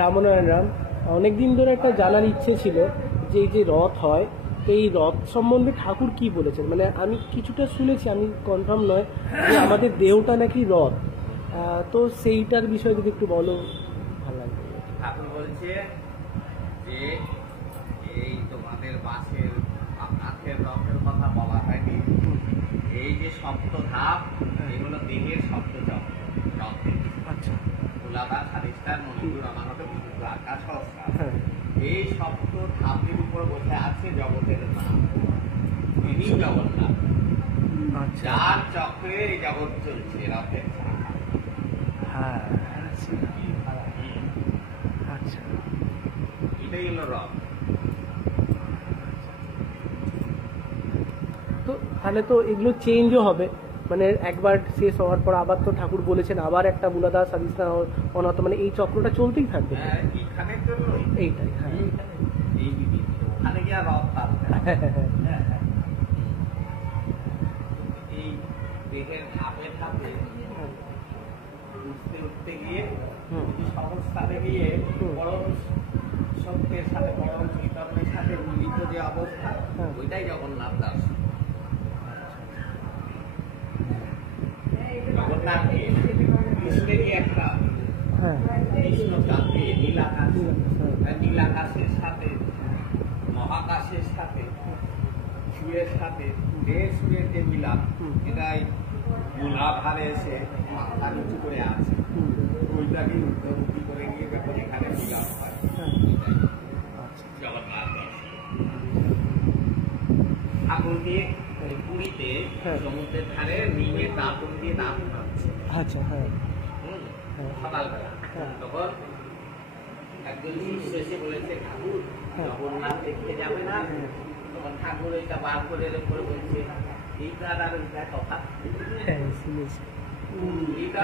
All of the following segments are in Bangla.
রামনারায়ণ রাম, অনেকদিন ধরে একটা জানার ইচ্ছে ছিল যে এই যে রথ হয়, এই রথ সম্বন্ধে ঠাকুর কি বলেছেন। মানে আমি কিছুটা শুনেছি, আমি কনফার্ম নয়, যে আমাদের দেহটা নাকি রথ। তো সেইটার বিষয়ে যদি একটু বলো ভালো লাগবে। ঠাকুর বলছে যে এই তোমাদের বাসের কাঠের রথের কথা বলা হয়নি, এই যে সপ্ত ধাপ এগুলো দেহের সপ্ত রথের। আচ্ছা, তুলাদার সারিস্তার মণিপুর অনাগত বিশুদ্ধ আকাশ সংস্কার, এই সপ্ত ধাপের উপর বসে আছে জগতের নাম, তিনি জগন্নাথ। যার চক্রে এই জগৎ চলছে রথের চাকা। হ্যাঁ, আচ্ছা, এটাই হলো রথ। তো তাহলে তো এগুলো চেঞ্জও হবে, মানে একবার শেষ হওয়ার পর আবার তো ঠাকুর বলেছেন আবার একটা মূলাধার সাধিষ্ঠান অনত, মানে এই চক্রটা চলতেই থাকবে। এইটাই, ওখানে গিয়ে রথ থাকবে। এই দেহের ধাপে ধাপে উঠতে উঠতে গিয়ে সমস্থানে গিয়ে পরম সত্যের সাথে পরম চৈতন্যের সাথে মিলিত যে অবস্থা, ওইটাই জগন্নাথ দাস। জগন্নাথকে কৃষ্ণেরই একটা কৃষ্ণ চাঁদকে নীলাকাশের সাথে মহাকাশের সাথে সুরের সাথে যে সুরের যে মিলাপ, এটাই মূলাধারে এসে মাথা নিচু করে আছে, ওইটাকে ঊর্ধ্বমুখী করে গিয়ে যখন এখানে মিলাপ হয়, জগন্নাথ দাস। ঠাকুর দিয়ে পুরীতে সমুদ্রের ধারে নিমের দাঁতন দিয়ে দাঁত খাচ্ছে। আচ্ছা, হ্যাঁ, সকালবেলা তখন একজন শিষ্য এসে বলেছে, ঠাকুর জগন্নাথ দেখতে যাবে না? তখন ঠাকুর ওইটা বার করে করে বলছে, এইটা আর ওইটা কথা, এইটা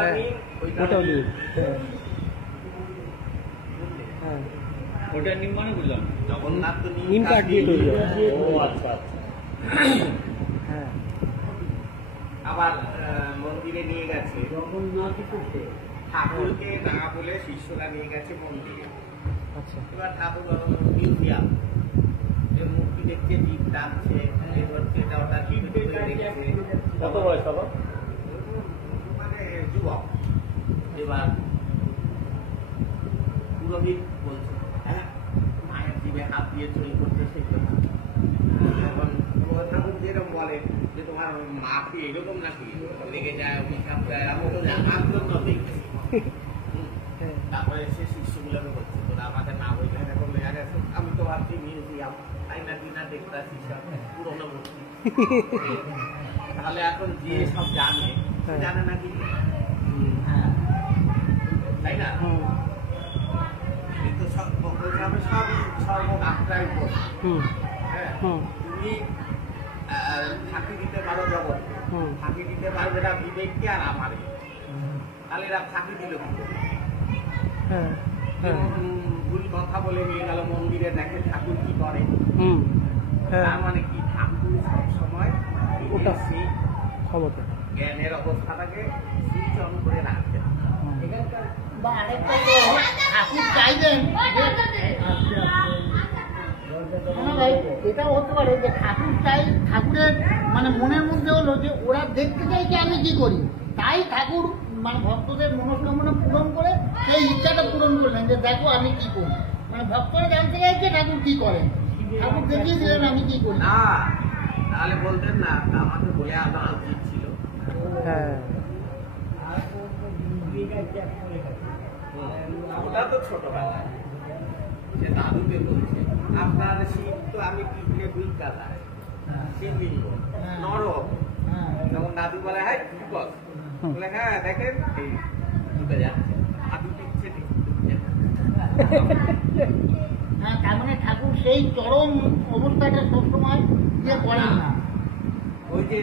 ওটা নিম মানে বুঝলাম, জগন্নাথ তো নিম কাঠ দিয়ে তৈরি। আচ্ছা, আবার মন্দিরে নিয়ে গেছে ঠাকুরকে না বলে শিষ্যরা নিয়ে গেছে মন্দিরে। এবার ঠাকুর মিউজিয়াম, যে মূর্তি দেখছে, দ্বীপ টানছে, এটা ওটা দেখছে। কত বয়স হবে? মানে যুবক। এবার পুরোহিত বলছে, হ্যাঁ মায়ের জীবে হাত দিয়ে চুরি করতে শিখতে না। এখন ঠাকুর যেরকম বলে যে তোমার মা কি এরকম নাকি লেগে যায়, অভিশাপ দেয়, আমি তো জানার জন্য দেখছি। তারপরে সে শিষ্যগুলোকে বলছে, তোরা আমাদের না বললে এখন লেগে গেছে, আমি তো ভাবছি মিউজিয়াম, আইনা দিনা দেখতে সব পুরোনো মূর্তি। তাহলে এখন যে সব জানে, জানে নাকি, তাই না? কিন্তু সব সর্বমাত্রায় উপর। হ্যাঁ, তুমি ফাঁকি দিতে পারো জগৎ, ফাঁকি দিতে পারবে না বিবেককে আর আমারে, তাহলে এরা ফাঁকি দিল কি? ভুল কথা বলে নিয়ে গেল মন্দিরে, দেখে ঠাকুর কি করে। তার মানে কি, ঠাকুর সবসময় ওটা সেই ক্ষমতা জ্ঞানের অবস্থাটাকে সুইচ অন করে রাখতে। ঠাকুর চাইবেন এটাও হতে পারে যে ঠাকুর চাই, ঠাকুরের মানে মনের মধ্যে হলো যে ওরা দেখতে চাইছে আমি কি করি, তাই ঠাকুর মানে ভক্তদের মনস্কামনা পূরণ করে সেই ইচ্ছাটা পূরণ করলেন যে দেখো আমি কি করি। মানে ভক্তরা জানতে চাইছে ঠাকুর কি করেন, ঠাকুর দেখিয়ে দিলেন আমি কি করি। না, তাহলে বলতেন না, আমাকে বলে আসা উচিত ছিল। ওটা তো ছোটবেলায় সে দাদুকে বলছে, আপনার শীত তো আমি কিনলে দুই কাদা শিবলিঙ্গ নরম। তখন দাদু বলে, হ্যাঁ বলে, হ্যাঁ দেখেন এই ঢুকে যাচ্ছে, হাতু টিপছে হ্যাঁ, তার মানে ঠাকুর সেই চরম অবস্থাটা সবসময় ইয়ে করেন না। ওই যে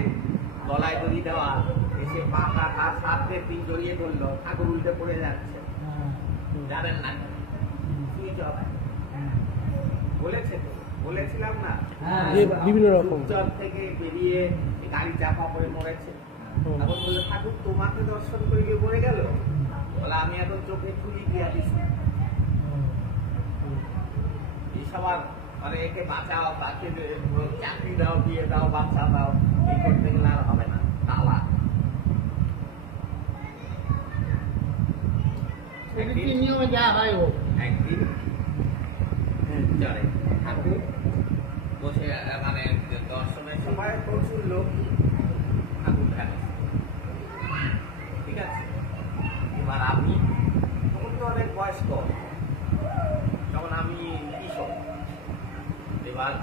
গলায় দড়ি দেওয়া, এসে পাকা তার সাথে তিন জড়িয়ে ধরলো, ঠাকুর উল্টে পড়ে যাচ্ছে, জানেন না সুইচ অফ। বলেছে তো, বলেছিলাম না যে বিভিন্ন রকম চুপচাপ থেকে বেরিয়ে গাড়ি চাপা পড়ে মরেছে। এখন বললো ঠাকুর তোমাকে দর্শন করে গিয়ে মরে গেল, বলে আমি এখন চোখে খুলি দিয়া দিচ্ছি। এইসব আর মানে একে বাঁচাও, তাকে চাকরি দাও, বিয়ে দাও, বাচ্চা দাও, এই করতে গেলে আর হবে না। তালা রীতি নিয়মে যা হয় হোক। একদিন চলে ঠাকুর বসে মানে দর্শনের সময় প্রচুর লোক ঠাকুর খেলে, ঠিক আছে। এবার আমি তখন তো অনেক বয়স্ক, তখন আমি কিশোর। এবার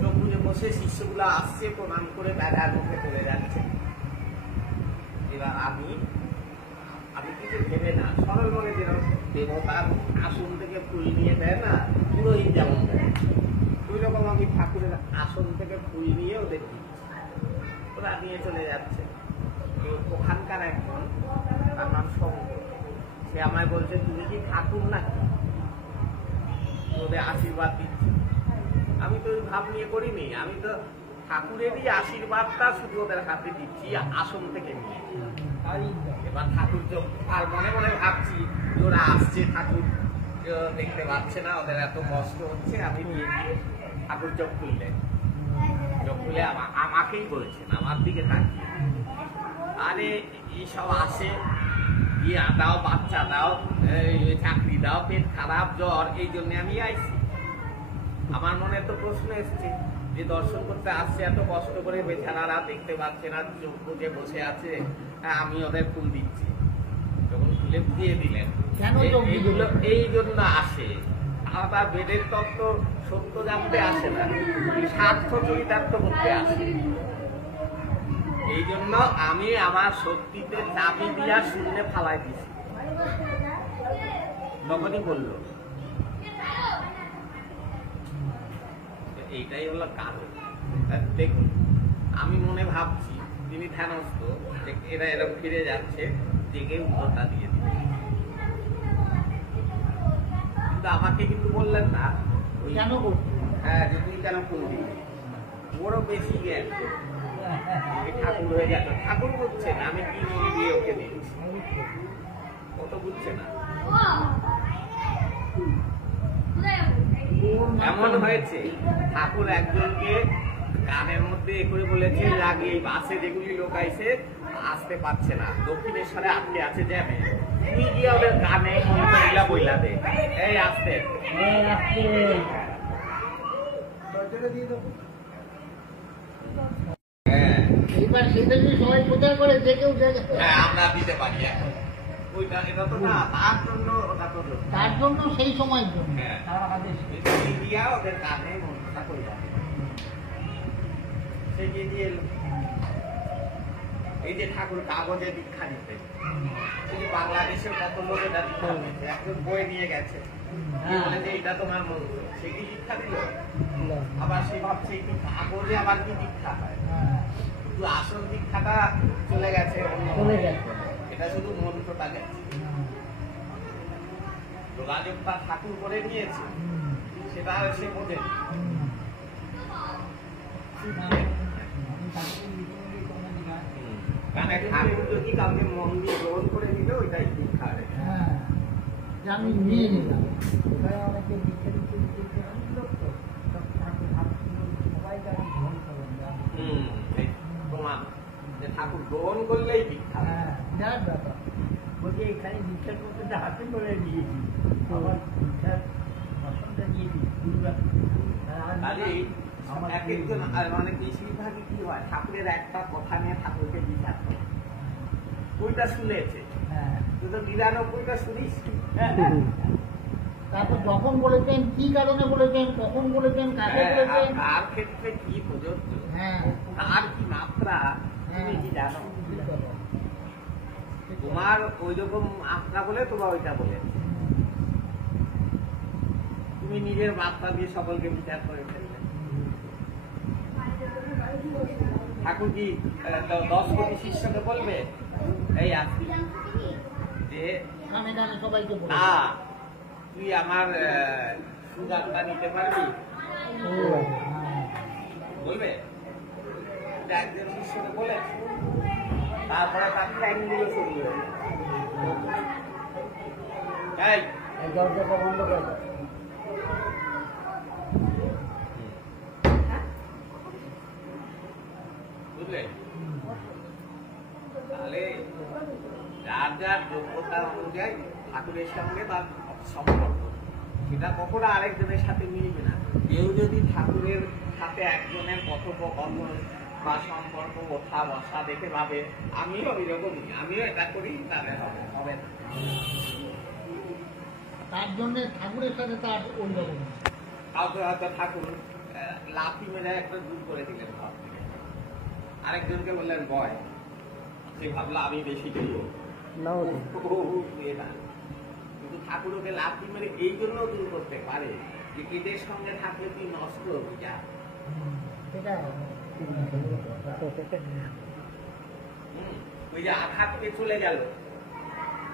চোখ বুঝে বসে শিষ্যগুলো আসছে, প্রণাম করে ব্যাগার মুখে চলে যাচ্ছে। এবার আমি কিছু ভেবে না, সরল মনে যেরকম দেবতার আসন থেকে ফুল নিয়ে দেয় না, পুরোহিত যেমন দেয়, ওই রকম আমি ঠাকুরের আসন থেকে ফুল নিয়ে ওদের দিচ্ছি। ওরা নিয়ে চলে যাচ্ছে। ওখানকার একজন, তার নাম শঙ্কর, সে আমায় বলছে তুমি কি ঠাকুর নাকি, ওদের আশীর্বাদ দিচ্ছি। আমি তো ওই ভাব নিয়ে করিনি, আমি তো ঠাকুরেরই আশীর্বাদটা শুধু ওদের হাতে দিচ্ছি আসন থেকে নিয়ে। এবার ঠাকুর চোখ, আর মনে মনে ভাবছি ওরা আসছে, ঠাকুর দেখতে পাচ্ছে না, ওদের এত কষ্ট হচ্ছে, আমি দিয়ে দিয়ে ঠাকুর চোখ খুললেন। চোখ খুলে আমাকেই বলছেন, আমার দিকে তাকিয়ে, আরে এইসব আসে, বিয়ে দাও, বাচ্চা দাও, চাকরি দাও, পেট খারাপ, জ্বর, এই জন্য আমি আইছি। আমার মনে তো প্রশ্ন এসছে যে দর্শন করতে আসছে, এত কষ্ট করে, বেচারারা দেখতে পাচ্ছে না, চোখ বুঝে বসে আছে, আমি ওদের ফুল দিচ্ছি। যখন ফুলে দিয়ে দিলেন, এইগুলো এই জন্য আসে, আলাদা বেদের তত্ত্ব সত্য জানতে আসে না, স্বার্থ চরিতার্থ করতে আসে। এই জন্য আমি আমার শক্তিতে চাবি দিয়া শূন্যে ফালাই দিছি। তখনই বললো এইটাই হলো কারণ। দেখুন, আমি মনে ভাবছি তিনি ধ্যানস্থ, এরা এরকম ফিরে যাচ্ছে, জেগে উত্তরটা দিয়ে দিবে। কিন্তু আমাকে কিন্তু বললেন না কেন হ্যাঁ যে তুই কেন ফোন দিবি, ওরও বেশি জ্ঞান, ঠাকুর হয়ে গেল, ঠাকুর বুঝছে না আমি কি মন দিয়ে ওকে দিচ্ছি, ও তো বুঝছে না। এমন হয়েছে ঠাকুর একজনকে গানের মধ্যে এ করে বলেছে, লাগিয়ে বাসে যেগুলি লোক আইছে আসতে পারছে না, দক্ষিণেশ্বরে আটকে আছে জ্যামে, তুই গিয়ে ওদের গানে মহিলা বইলা দে, এই আসতে এবার সেটা যদি সবাই প্রচার করে যে কেউ হ্যাঁ আমরা দিতে পারি এখন, ওইটা এটা তো না, তার জন্য ওটা তো তার জন্য সেই সময়ের জন্য দিয়া ওদের গানে মনটা করে যাবে। সে দিয়ে এলো, এই যে ঠাকুর কাগজে দীক্ষা নিতে, শুধু বাংলাদেশের কত লোক এটা দীক্ষা নিয়েছে, একজন বই নিয়ে গেছে, বলে যে এটা তোমার মন্ত্র, সে কি দীক্ষা দিল? আবার সে ভাবছে একটু কাগজে আবার কি দীক্ষা হয়, শুধু আসল দীক্ষাটা চলে গেছে, এটা শুধু মন্ত্রটা গেছে। যোগাযোগটা ঠাকুর করে নিয়েছে, সেটা সে বোঝে। কারণ ঠাকুর যদি কাউকে মন দিয়ে গ্রহণ করে নিল, ওইটাই দীক্ষা। আমি নিয়ে নিলাম। ঠাকুর গ্রহণ করলেই দীক্ষা। বলছি এখানে দীক্ষার মধ্যে হাতে করে নিয়েছি, আমার দীক্ষার ভাষণটা নিয়েছি। এক একজন মানে বেশিরভাগই কি হয়, ঠাকুরের একটা কথা নিয়ে ঠাকুরকে বিচার করে, ওইটা শুনেছে, তুই তো ৯৯টা শুনিস। তারপর যখন বলেছেন, কি কারণে বলেছেন, কখন বলেছেন, কাকে বলেছেন, কার ক্ষেত্রে কি প্রযোজ্য, কার কি মাত্রা, তুমি কি জানো? তোমার ওই রকম মাত্রা বলে তোমার ওইটা বলে, নিজের বার্তা দিয়ে সকলকে বিচার করে ফেললেন। ঠাকুর কি 10 কোটি শিষ্যকে বলবে এই আসি যে সবাইকে না তুই আমার সুগারটা নিতে পারবি, বলবে? একজন শিষ্যকে বলে তারপরে তার ঠ্যাংগুলো শুরু করে দরজাটা বন্ধ করে বুঝলে? তাহলে যার যার যোগ্যতা অনুযায়ী ঠাকুরের সঙ্গে তার সম্পর্ক সেটা কখনো আরেকজনের সাথে মিলবে না। কেউ যদি ঠাকুরের সাথে একজনের কথোপকথন বা সম্পর্ক ওঠা বসা দেখে ভাবে আমিও এরকমই, আমিও এটা করি, তাহলে হবে না। তার জন্য ঠাকুরের সাথে তার অন্যরকম। কাউকে হয়তো ঠাকুর লাফি মেরে একটা দূর করে দিলেন ঘর থেকে, আরেকজনকে বললেন বয়, সে ভাবলো আমি বেশি দেব না, কিন্তু ঠাকুর ওকে লাফি মেরে এই জন্য দূর করতে পারে যে এদের সঙ্গে থাকলে তুই নষ্ট হবি যা। ওই যে আঘাত পেয়ে চলে গেল,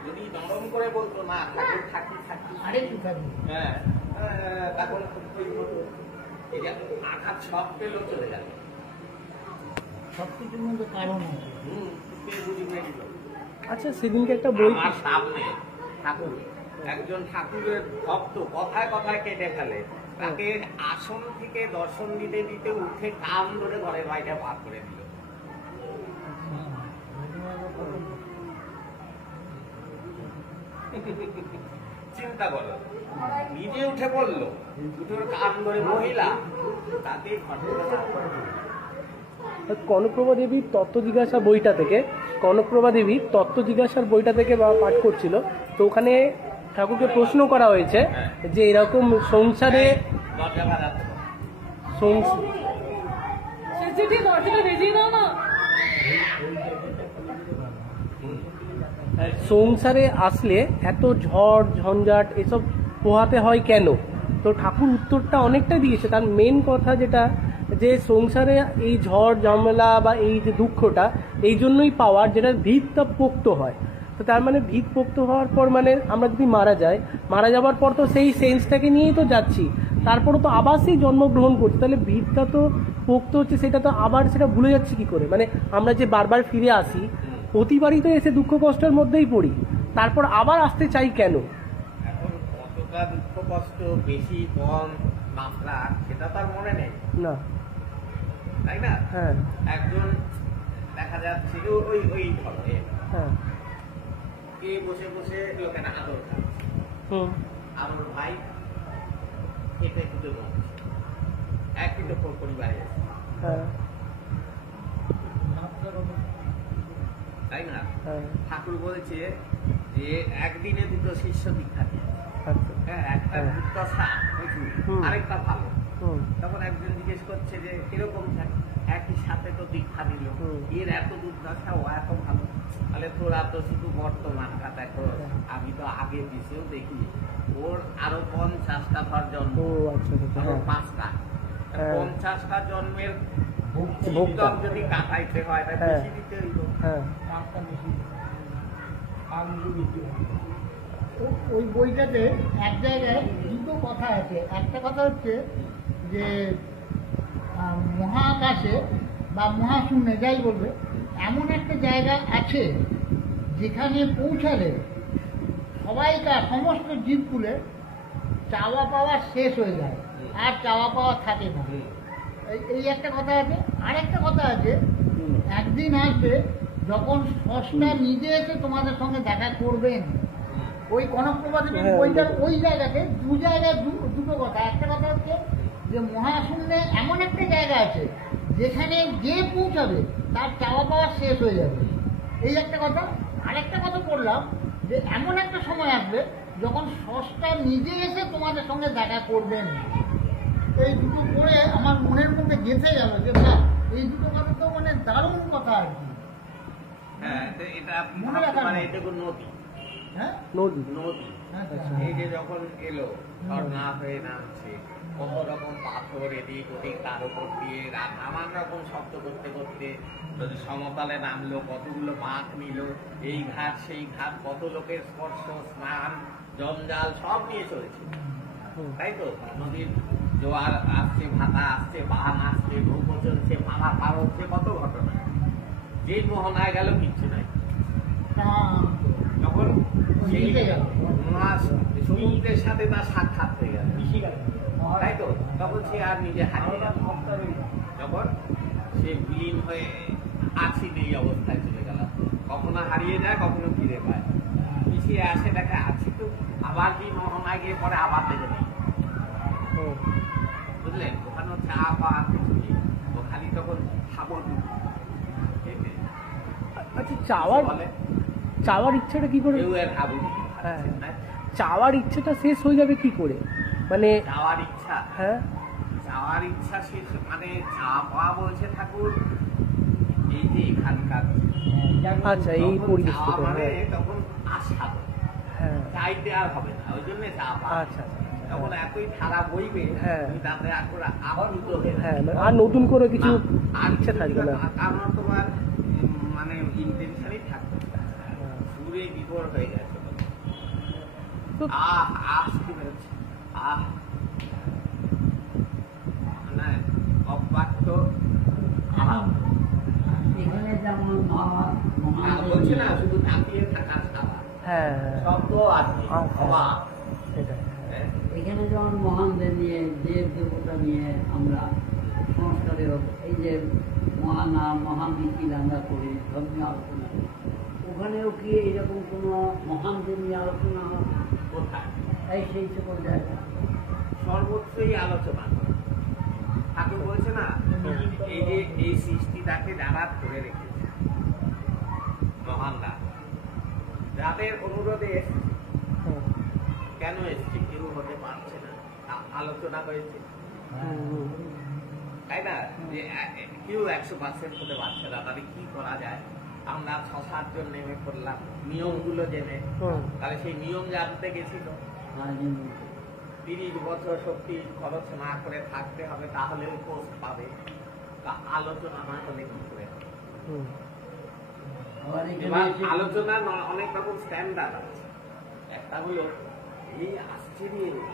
যদি নরম করে বলতো না ঠাকুর থাকি থাকি হ্যাঁ তখন এই যে আঘাত সব পেলেও চলে গেল। সবকিছুর মধ্যে কারণ আছে। আচ্ছা, সেদিনকে একটা বই আমার সামনে ঠাকুর একজন ঠাকুরের ভক্ত কথায় কথায় কেটে ফেলে, তাকে আসন থেকে দর্শন দিতে দিতে উঠে কান ধরে ঘরের বাইরে পার করে দিল। চিন্তা করো, নিজে উঠে পড়লো, দুটোর কান ধরে মহিলা, তাতে কনকপ্রভা দেবীর তত্ত্ব জিজ্ঞাসা বইটা থেকে, কনকপ্রভা দেবীর তত্ত্ব জিজ্ঞাসার বইটা থেকে বাবা পাঠ করছিল, তো ওখানে ঠাকুরকে প্রশ্ন করা হয়েছে যে এরকম সংসারে সংসারে আসলে এত ঝড় ঝঞ্ঝাট এসব পোহাতে হয় কেন? তো ঠাকুর উত্তরটা অনেকটা দিয়েছে। তার মেন কথা যেটা, যে সংসারে এই ঝড় ঝামেলা বা এই যে দুঃখটা এই জন্যই পাওয়ার, যেটা ভিতটা পোক্ত হয়। তো তার মানে ভিত পোক্ত হওয়ার পর মানে আমরা যদি মারা যাই, মারা যাওয়ার পর তো সেই সেন্সটাকে নিয়েই তো যাচ্ছি, তারপরে তো আবার সেই জন্মগ্রহণ করছি, তাহলে ভিতটা তো পোক্ত হচ্ছে, সেটা তো আবার সেটা ভুলে যাচ্ছি কি করে? মানে আমরা যে বারবার ফিরে আসি, প্রতিবারই তো এসে দুঃখ কষ্টের মধ্যেই পড়ি, তারপর আবার আসতে চাই কেন? এখন কতটা দুঃখ কষ্ট বেশি কম মাত্রা সেটা তার মনে নেই না, তাই না? হ্যাঁ, একজন দেখা যাচ্ছে ওই ওই ঘরে হ্যাঁ, কে বসে বসে লোকে না আদর খাচ্ছে, আমার ভাই খেতে খুঁজে বলছে, একই তো পরিবারে আছে, হ্যাঁ, তাই না? হ্যাঁ, ঠাকুর বলেছে যে একদিনে দুটো শিষ্য দীক্ষা দিয়ে, আচ্ছা, হ্যাঁ, একটা দুর্দশা প্রচুর, আরেকটা ভালো। তখন একজন জিজ্ঞেস করছে যে কিরকম একই সাথে তো দীক্ষা নিল, এর এত দুর্দশা ও এত ভালো, তাহলে তোরা তো শুধু বর্তমানটা দেখো, আমি তো আগে পিছেও দেখি, ওর আরো 50টা ধর জন্ম, আরো 5টা, 50টা জন্মের ভোক্তা যদি কাটাইতে হয় তাই বেশি দিতে হইল। ওই বইটাতে এক জায়গায় দুটো কথা আছে। একটা কথা হচ্ছে যে মহাকাশে বা মহাশূন্যে যাই বলবে, এমন একটা জায়গা আছে যেখানে পৌঁছালে সবাইকার সমস্ত জীবকুলে চাওয়া পাওয়া শেষ হয়ে যায়, আর চাওয়া পাওয়া থাকে না। এই একটা কথা আছে। আর একটা কথা আছে, একদিন আসবে যখন স্রষ্টা নিজে এসে তোমাদের সঙ্গে দেখা করবেন। ওই কনকপ্রভা দেবীর বইটার ওই জায়গাতে দুটো কথা। একটা কথা হচ্ছে যে মহাশূন্যে এমন একটা জায়গা আছে যেখানে যে পৌঁছাবে তার চাওয়া পাওয়া শেষ হয়ে যাবে, এই একটা কথা। আরেকটা কথা বললাম যে এমন একটা সময় আসবে যখন স্রষ্টা নিজে এসে তোমাদের সঙ্গে দেখা করবেন। এই দুটো পড়ে আমার মনের মধ্যে গেঁথে গেল যে না, এই দুটো কথা তো মানে দারুণ কথা আর কি। হ্যাঁ, এটা মনে রাখা, এটা নদী, হ্যাঁ, নদী, নদী এই যে যখন এলো ঝর্ণা হয়ে নামছে, কত রকম পাথর এদিক ওদিক তার উপর দিয়ে নানান রকম শব্দ করতে করতে যদি সমতলে নামলো, কতগুলো বাঁক নিল, এই ঘাট সেই ঘাট, কত লোকের স্পর্শ, স্নান, জঞ্জাল সব নিয়ে চলেছে, তাই তো? নদীর জোয়ার আসছে, ভাটা আসছে, বান আসছে, নৌকো চলছে, পাড়া পার হচ্ছে, কত ঘটনা। যে মোহনায় গেল কিচ্ছু নাই। তখন সেই সমুদ্রের সাথে তার সাক্ষাৎ হয়ে গেল, তাই তো? তখন সে আর নিজে হারিয়ে গেল, তখন সে বিলীন হয়ে আছি এই অবস্থায় চলে গেল। কখনো হারিয়ে যায়, কখনো ফিরে পায়, পিছিয়ে আসে, দেখে আছি তো, আবার কি মোহনায় গিয়ে পরে আবার দেখে নেই, বুঝলেন? ওখানে হচ্ছে আবার কিছু নেই, ও খালি তখন সাবন। আচ্ছা, চাওয়ার ইচ্ছাটা কি করে? হ্যাঁ, চাওয়ার ইচ্ছাটা শেষ হয়ে যাবে কি করে? মানে চাওয়ার ইচ্ছা, হ্যাঁ, চাওয়ার ইচ্ছা শেষ মানে চাওয়া বলছে ঠাকুর এই যে এখানকার, আচ্ছা, এই পরিবেশ মানে তখন আশা, হ্যাঁ, চাইতে আর হবে না, ওই জন্য চাওয়া। আচ্ছা, তখন এতই ধারা বইবে, হ্যাঁ, তাতে আপ্লুত হয়ে, হ্যাঁ, আর নতুন করে কিছু আর ইচ্ছা থাকবে না, কারণ তোমার মানে ইন্টেনশনই থাকবে, পুরে বিপর হয়ে গেছে। কি বেরোচ্ছে, মানে অবাক্য বলছে না, শুধু তাকিয়ে থাকা ছাড়া হ্যাঁ, শব্দ আছে, অবাক। সেটাই। এখানে যেমন মহানদের নিয়ে, দেব দেবতা নিয়ে আমরা সংস্কারের এই যে মহানাম মহামিছিল আমরা করি, ধর্মীয় আলোচনা করি, ওখানেও কি এরকম কোনো মহানদের নিয়ে আলোচনা হয়? কোথায়? এই সেই সকল জায়গা সর্বত্রই আলোচনা করে। ঠাকুর বলছে না, এই যে এই সৃষ্টিটাকে যারা ধরে রেখেছে মহানরা, যাদের অনুরোধে এসেছে, কেন এসছে? কেউ হতে পারছে না, আলোচনা হয়েছে, তাই না? যে কেউ 100% হতে পারছে না, তাহলে কি করা যায়? আমরা 6-7 জন নেমে পড়লাম নিয়মগুলো জেনে। তাহলে সেই নিয়ম জানতে গেছিল, 30 বছর শক্তি খরচ না করে থাকতে হবে, তাহলে ওই পোস্ট পাবে। আলোচনা না হলে কি করে? এবার আলোচনার অনেক রকম স্ট্যান্ডার্ড আছে। একটা হলো এই আসছে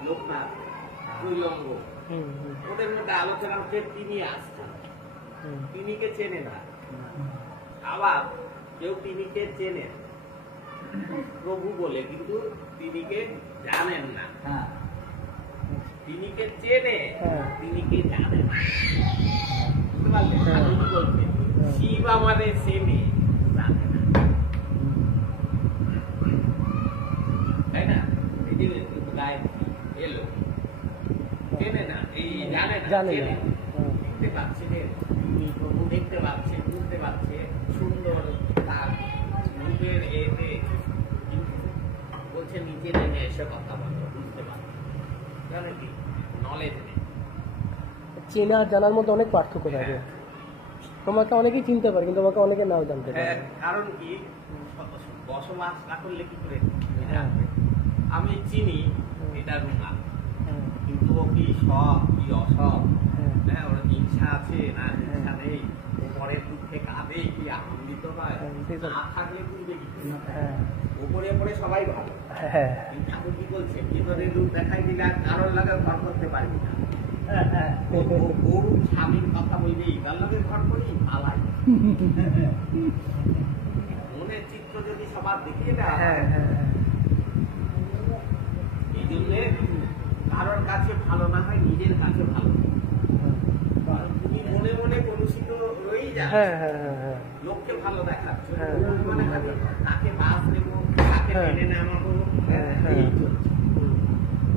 লোকনাথ কৈলঙ্গ, ওদের মধ্যে আলোচনা হচ্ছে তিনি আসছেন, তিনিকে চেনে না। আবার কেউ তিনিকে চেনে প্রভু বলে, কিন্তু তিনিকে জানেন না। তিনিকে চেনে, তিনিকে জানে না, বুঝতে পারলেন? ঠাকুর বলছে শিব আমাদের চেনে, জানে না, তাই না? এই যে গায়ত্রী এলো, চেনে না, এই জানে না, জানে না, দেখতে পাচ্ছে যে প্রভু দেখতে পাচ্ছে, বুঝতে পারছে, সুন্দর তার রূপের এতে, বলছে নিচে নেমে এসে কথা বলো, বুঝতে পারছে, জানে কি নলেজ নেই। চেনা আর জানার মধ্যে অনেক পার্থক্য থাকে। তোমাকে অনেকেই চিনতে পারে, কিন্তু তোমাকে অনেকে নাও জানতে পারে। কারণ কি, বসবাস না করলে কি করে জানবে? আমি চিনি এটা রুমা, কিন্তু ও কি সব কি অসব, হ্যাঁ, ওর হিংসা আছে না হিংসা নেই, পরের দুঃখে কাঁদে কি আনন্দিত হয়, না থাকলে বুঝবে কি? উপরে উপরে সবাই ভালো, কিন্তু ঠাকুর কি বলছে, ভিতরের রূপ দেখাই দিলে আর কারোর লাগে ঘর করতে পারবি না। গরু স্বামীর কথা বলবি, তার লাগে ঘর করি পালাই, মনের চিত্র যদি সবার দেখিয়ে দেওয়া হয়, এই জন্যে কারোর কাছে ভালো না হয়, নিজের কাছে ভালো। তুমি মনে মনে কলুষিত রয়েই যাচ্ছ, লোককে ভালো দেখাচ্ছ, মানে তাকে বাস দেবো, তাকে মেনে নামাবো,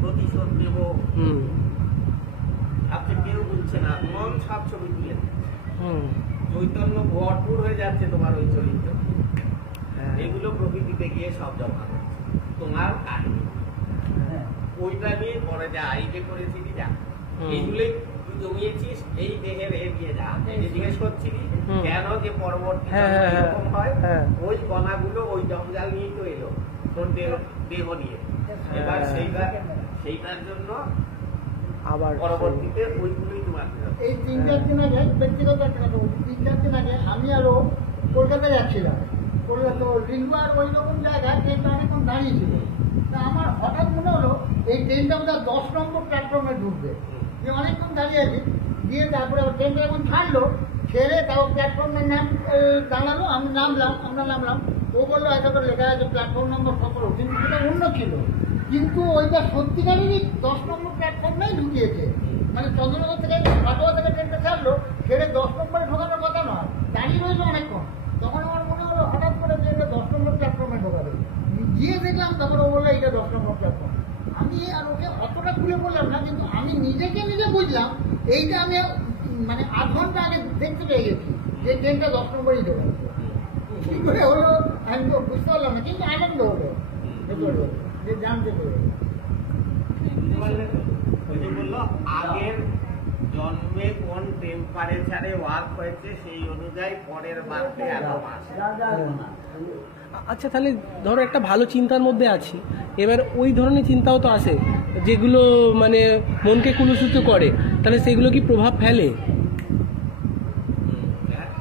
প্রতিশোধ নেব, ভাবছে কেউ বুঝছে না, মন সব ছবি তুলে চৈতন্য ভরপুর হয়ে যাচ্ছে তোমার ওই চরিত্র। এগুলো প্রকৃতিতে গিয়ে সব জমা করছে, তোমার কাহিনী ওইটা নিয়ে পরে যা, এই যে করেছিলি যা, এইগুলোই তুই জমিয়েছিস, এই দেহের এ দিয়ে যা, এই যে জিজ্ঞেস করছিলি কেন যে পরবর্তী এরকম হয়, ওই কণাগুলো ওই জঞ্জাল নিয়েই তো এলো তোর দেহ নিয়ে, এবার সেইটার জন্য আবার পরবর্তীতে ওইগুলোই তোমার এই 3-4 দিন আগে ব্যক্তিগত একটা কথা বলছি, 3-4 দিন আগে আমি আরো কলকাতা যাচ্ছিলাম। কলকাতা রিলবার ওই রকম জায়গায় ট্রেনটা অনেকক্ষণ দাঁড়িয়েছিল। তা আমার হঠাৎ মনে হলো এই ট্রেনটা বোধহয় 10 নম্বর প্ল্যাটফর্মে ঢুকবে। যে অনেকক্ষণ দাঁড়িয়ে আছি, দিয়ে তারপরে ট্রেনটা যখন ছাড়লো, ছেড়ে তাও প্ল্যাটফর্মের নাম দাঁড়ালো, আমি নামলাম, আমরা নামলাম। ও বললো এত করে লেখা আছে প্ল্যাটফর্ম নম্বর 17, কিন্তু সেটা অন্য ছিল। কিন্তু ওইটা সত্যিকারেরই 10 নম্বর প্ল্যাটফর্মেই ঢুকিয়েছে। মানে চন্দ্রনগর থেকে কাটোয়া থেকে ট্রেনটা ছাড়লো, ছেড়ে 10 নম্বরে ঢোকানোর কথা নয়, দাঁড়িয়ে রয়েছে অনেকক্ষণ। তখন আমার মনে হলো হঠাৎ করে ট্রেনটা 10 নম্বর প্ল্যাটফর্মে ঢোকাবে। গিয়ে দেখলাম, তখন ও বললো এইটা 10 নম্বর প্ল্যাটফর্ম। আমি আর ওকে অতটা খুলে বললাম না, কিন্তু আমি নিজে বুঝলাম এইটা আমি মানে 8 ঘন্টা আগে দেখতে পেয়ে গেছি যে ট্রেনটা 10 নম্বরই ঢোকাচ্ছে। কি করে হলো আমি তো বুঝতে পারলাম না, কিন্তু আনন্দ হলো যে জানতে পেরে। বললো আগের জন্মে কোন টেম্পারেচারে ওয়ার্ক হয়েছে সেই অনুযায়ী পরের বার্থডে এত মাস। আচ্ছা, তাহলে ধরো একটা ভালো চিন্তার মধ্যে আছি, এবার ওই ধরনের চিন্তাও তো আসে যেগুলো মানে মনকে কুলুষিত করে, তাহলে সেগুলো কি প্রভাব ফেলে?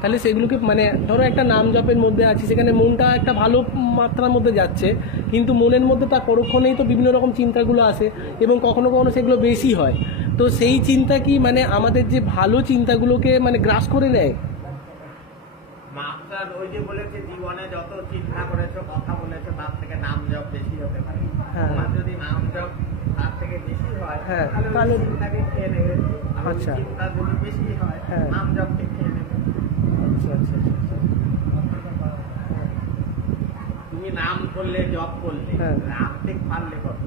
তাহলে সেগুলোকে মানে ধরো একটা নাম জপের মধ্যে আছি, সেখানে মনটা একটা ভালো মাত্রার মধ্যে যাচ্ছে, কিন্তু মনের মধ্যে তার পরক্ষণেই তো বিভিন্ন রকম চিন্তাগুলো আসে এবং কখনো কখনো সেগুলো বেশি হয়। তো সেই চিন্তা কি মানে আমাদের যে ভালো চিন্তাগুলোকে মানে গ্রাস করে নেয়? মাস্টার ওই যে বলেছে জীবনে যত চিন্তা করেছো, কথা বলেছো, তার থেকে নাম জপ বেশি হতে পারে। তোমার যদি নাম জপ তার থেকে বেশি হয়, তাহলে চিন্তাকে খেয়ে নেবে। আচ্ছা, চিন্তা যদি বেশি হয়, নাম জপকে খেয়ে নেবে। আচ্ছা আচ্ছা আচ্ছা। তুমি নাম করলে, জপ করলে, আর্থিক পারলে কত?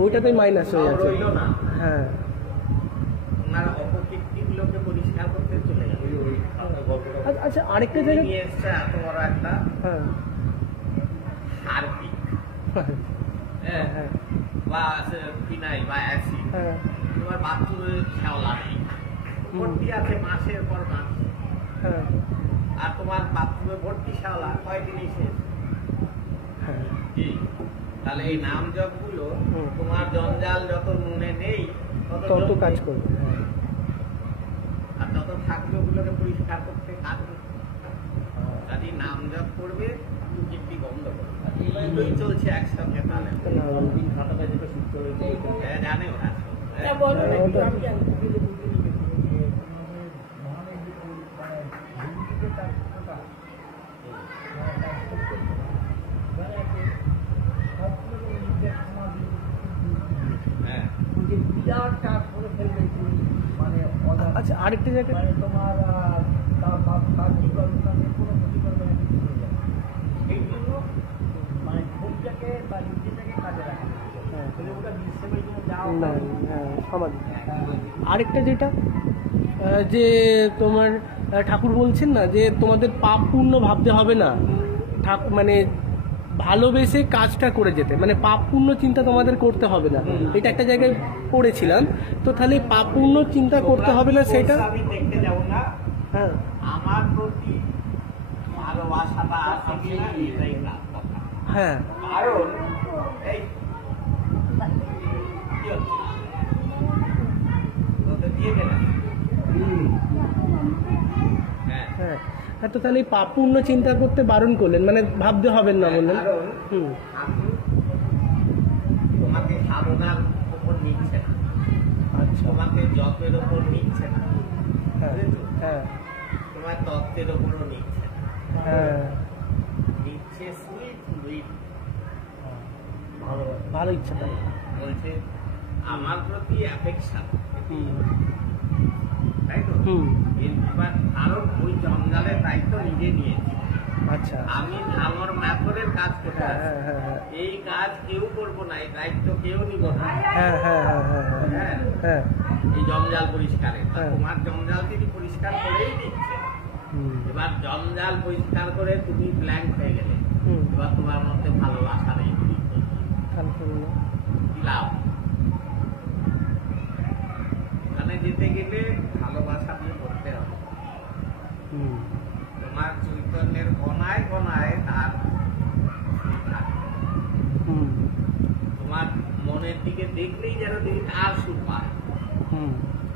ওইটাতেই মাইনাস হয়ে যাচ্ছে। রইল না। হ্যাঁ, ওনার অপকীর্তিগুলোকে পরিষ্কার করতে চলে যাবে। আচ্ছা, আরেকটা জায়গা নিয়ে এসছে এত বড় একটা হারপিক বা ফিনাইল বা অ্যাসিড, তোমার বাথরুমে খেওলা নেই, ভর্তি আছে মাসের পর মাস, আর তোমার বাথরুমে ভর্তি শ্যাওলা, কয়দিনই শেষ। তাহলে এই নাম জপ গুলো তোমার জঞ্জাল যত মনে নেই তত কাজ করবে, আর যত থাকবে ওগুলোকে পরিষ্কার করতে কাটবে। যদি নাম জপ করবে, কীর্তি বন্ধ করবে, দুটোই চলছে একসঙ্গে। তাহলে খাতাটা যেটা সূত্র রয়েছে জানে ওরা। আচ্ছা, আরেকটা জায়গা তোমার তার কি গল্পটা কোনো ক্ষতি করবে না, কিছু হয়ে যাবে। এই জন্য মানে ভোটটাকে বা নিজেটাকে কাজে রাখা, ওটা বিশ্বের জন্য যাওয়া সমাধি। আরেকটা যেটা যে তোমার ঠাকুর বলছেন না যে তোমাদের পাপ পুণ্য ভাবতে হবে না, মানে ভালোবেসে কাজটা করে যেতে, মানে পাপ পুণ্য চিন্তা তোমাদের করতে হবে না, এটা একটা জায়গায় পড়েছিলাম। তো তাহলে পাপ পুণ্য চিন্তা করতে হবে না, সেটা আমি দেখতে যাব না। হ্যাঁ, আমার প্রতি ভালোবাসাটা আছে কিনা এটাই না কথা। হ্যাঁ, কারণ এই কি হচ্ছে তো দিয়ে গেলেন। হ্যাঁ হ্যাঁ, তো তাহলে পাপ পুণ্য চিন্তা করতে বারণ করলেন, মানে ভাবতে হবেন না বললেন। তোমাকে সাধনার উপর নিচ্ছে না, আচ্ছা, তোমাকে জপের উপর নিচ্ছে না, হ্যাঁ, তোমার তত্ত্বের উপরও নিচ্ছে না, হ্যাঁ, নিচ্ছে সুইট উইট, ভালো ইচ্ছা তাই বলছে আমার প্রতি অ্যাফেকশন, তাই তো। এবার আরো ওই জঞ্জালের দায়িত্ব নিজে নিয়েছি। আচ্ছা, আমি আমার ম্যাথরের কাজ করতে আছি, এই কাজ কেউ করবো না, এই দায়িত্ব কেউ নিব না। এই জঞ্জাল পরিষ্কারে তোমার জঞ্জাল তিনি পরিষ্কার করেই দিচ্ছে। এবার জঞ্জাল পরিষ্কার করে তুমি ব্ল্যাঙ্ক হয়ে গেলে, এবার তোমার মধ্যে ভালোবাসা নেই, লাভ। ওখানে যেতে গেলে ভালোবাসা দিয়ে করতে হবে। তোমার চৈতন্যের কণায় কণায় তার রবের দিকে দেখলেই যেন দেখি তার সুর পায়, হুম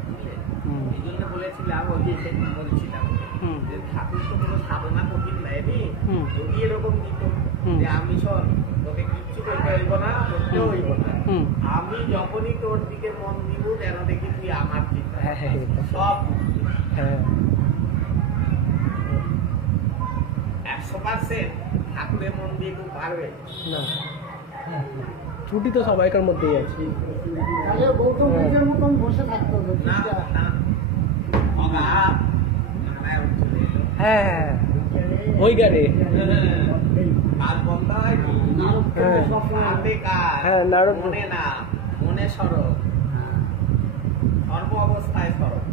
বুঝলে? হুম। এই জন্য বলেছিলাম, ওই যে সেদিন বলছিলাম হুম। যে ঠাকুর তো কোনো সাধনা কঠিন নেয়নি, হুম। যদি এরকম দিত হুম। যে আমি শোন তোকে কিচ্ছু করতে হইব না, করতেও হইব না, হুম। আমি যখনই তোর দিকে মন দিব যেন দেখি তুই আমার চিন্তা হ্যাঁ, হ্যাঁ, এটা। সব হ্যাঁ 100% ঠাকুরের মন দিয়ে কেউ পারবে না, ছুটি তো সবাইকার মধ্যেই আছে। তাহলে গৌতম বুদ্ধের মতন বসে থাকতে হবে না চুপচাপ। না অগাধ নারায়ণ চলে এলো। হ্যাঁ হ্যাঁ ওই গাড়ি। কাল বন্ধ হয় কি? হ্যাঁ। কাল বেকার, হ্যাঁ, নারদ। মনে না, মনে সরব, সর্ব অবস্থায় সরব।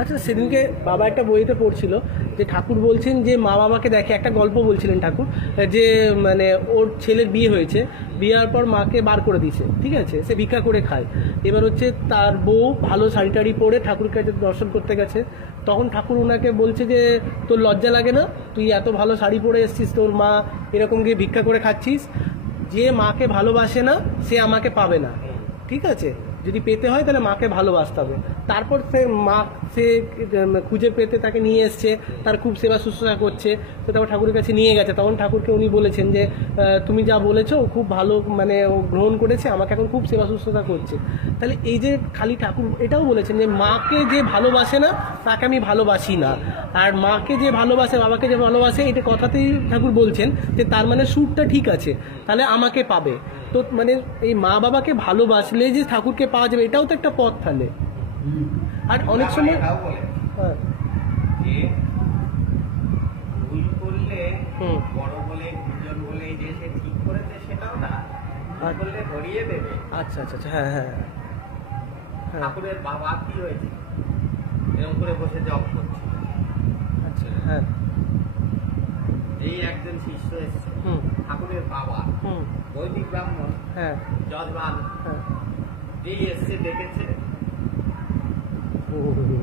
আচ্ছা, সেদিনকে বাবা একটা বইতে পড়ছিল যে ঠাকুর বলছেন যে মা বাবাকে দেখে, একটা গল্প বলছিলেন ঠাকুর, যে মানে ওর ছেলের বিয়ে হয়েছে, বিয়ে হওয়ার পর মাকে বার করে দিয়েছে, ঠিক আছে, সে ভিক্ষা করে খায়। এবার হচ্ছে তার বউ ভালো শাড়ি টাড়ি পরে ঠাকুরকে কাছে দর্শন করতে গেছে, তখন ঠাকুর ওনাকে বলছে যে তোর লজ্জা লাগে না, তুই এত ভালো শাড়ি পরে এসছিস, তোর মা এরকম গিয়ে ভিক্ষা করে খাচ্ছিস, যে মাকে ভালোবাসে না সে আমাকে পাবে না, ঠিক আছে, যদি পেতে হয় তাহলে মাকে ভালোবাসতে হবে। তারপর সে খুঁজে পেতে তাকে নিয়ে এসছে, তার খুব সেবা শুশ্রূষা করছে, তো তারপর ঠাকুরের কাছে নিয়ে গেছে, তখন ঠাকুরকে উনি বলেছেন যে তুমি যা বলেছো ও খুব ভালো, মানে ও গ্রহণ করেছে, আমাকে এখন খুব সেবা শুশ্রূষা করছে। তাহলে এই যে খালি ঠাকুর এটাও বলেছেন যে মাকে যে ভালোবাসে না তাকে আমি ভালোবাসি না, আর মাকে যে ভালোবাসে, বাবাকে যে ভালোবাসে, এটা কথাতেই ঠাকুর বলছেন যে তার মানে সুরটা ঠিক আছে, তাহলে আমাকে পাবে। তো মানে এই মা বাবাকে ভালোবাসলে যে ঠাকুরকে পাওয়া যাবে, এটাও তো একটা পথ তাহলে। আর অনেক সময় এটাও বলে হ্যাঁ যে ভুল করলে হুম। বড় বলে গুরুজন বলে যে সে ঠিক করেছে সেটাও না, ভুল করলে ধরিয়ে দেবে। আচ্ছা আচ্ছা আচ্ছা, হ্যাঁ হ্যাঁ হ্যাঁ, ঠাকুরের বাবা কি হয়েছে, এরকম করে বসে জব করছে, আচ্ছা হ্যাঁ, এই একজন শিষ্য এসছে, হুম ঠাকুরের বাবা হুম, বৈদিক ব্রাহ্মণ হ্যাঁ যজমান, হ্যাঁ, এই এসছে দেখেছে, ও, বন্দি।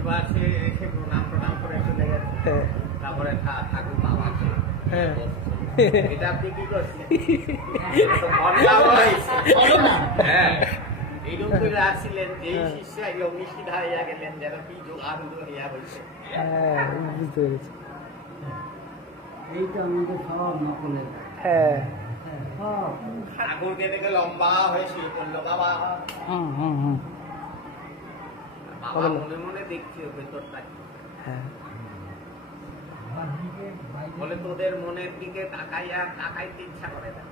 এবার সে এসে প্রণাম করে চলে গেছে, হ্যাঁ তারপরে ঠাকুর বাবাকে হ্যাঁ। এটা আপনি কি করছেন? তো বদলাও হয়েছে। হ্যাঁ, এইরকম করে আসছিলেন, যেই হ্যাঁ। শিষ্য অগ্নি সিধা হইয়া গেলেন, যেন কি জোগাড় হইয়া হয়েছে। হ্যাঁ বুঝতে পেরেছি। এইটা আমাদের সব নকলের হ্যাঁ সব। ঠাকুরকে দেখে লম্বা হয়ে শুয়ে পড়লো বাবা। হুম হুম হুম, বাবা মনে মনে দেখছে ভেতরটা কি। হ্যাঁ বলে তোদের মনের দিকে তাকাইতে ইচ্ছা করে না।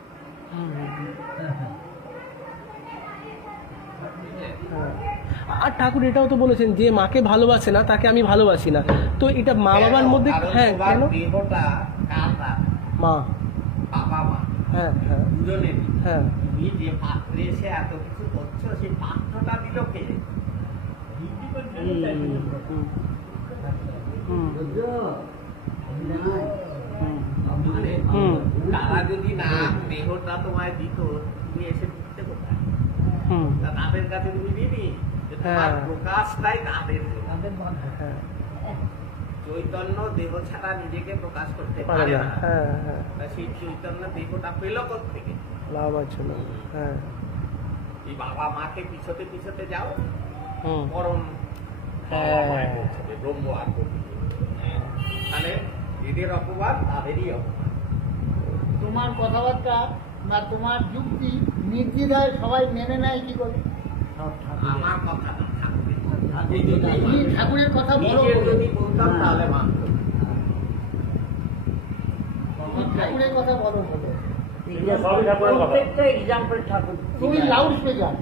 হুম, হুম, হুম। বুঝলে? হ্যাঁ। আর ঠাকুর এটাও তো বলেছেন যে মাকে ভালোবাসে না তাকে আমি ভালোবাসি না, তো এটা মা বাবার মধ্যে কারণ হ্যাঁ তোমার কেন দেহটা কার না? মা, বাবা মা হ্যাঁ হ্যাঁ দুজনেরই। হ্যাঁ তুমি যে পাত্রে এসে এত কিছু করছো, সেই পাত্রটা দিল কে? হুম, হুম, হুম, বুঝছো? নাই। হুম, বুঝলে? হুম। তারা যদি না দেহটা তোমায় দিত, তুমি এসে ঢুকতে কোথায়? হুম, তা তাদের কাছে তুমি দিবি যে তোমার হ্যাঁ। প্রকাশটাই তাদের দেহ। হ্যাঁ চৈতন্য দেহ ছাড়া নিজেকে প্রকাশ করতে পারে পারে না, না। হ্যাঁ হ্যাঁ, তা সেই চৈতন্য দেহটা পেল থেকে? লাভার জন্য, হ্যাঁ এই বাবা মাকে পিছতে পিছতে যাও, হুম, পরম হ্যাঁ। বাবাময় পৌঁছবে, ব্রহ্ম আর করবে। তাহলে এদের অপবাদ তাদেরই অপবাদ। তোমার কথাবার্তা বা তোমার যুক্তি নির্দ্বিধায় সবাই মেনে নেয় কি করে? সব ঠাকুরের। আমার কথা না, ঠাকুরের কথা। এই যদি তুমি ঠাকুরের কথা বলো, নিজের যদি বলতাম তাহলে মানত। তুমি ঠাকুরের কথা বলো বলো। প্রত্যেকটা এক্সাম্পল ঠাকুর। তুমি লাউড স্পিকার।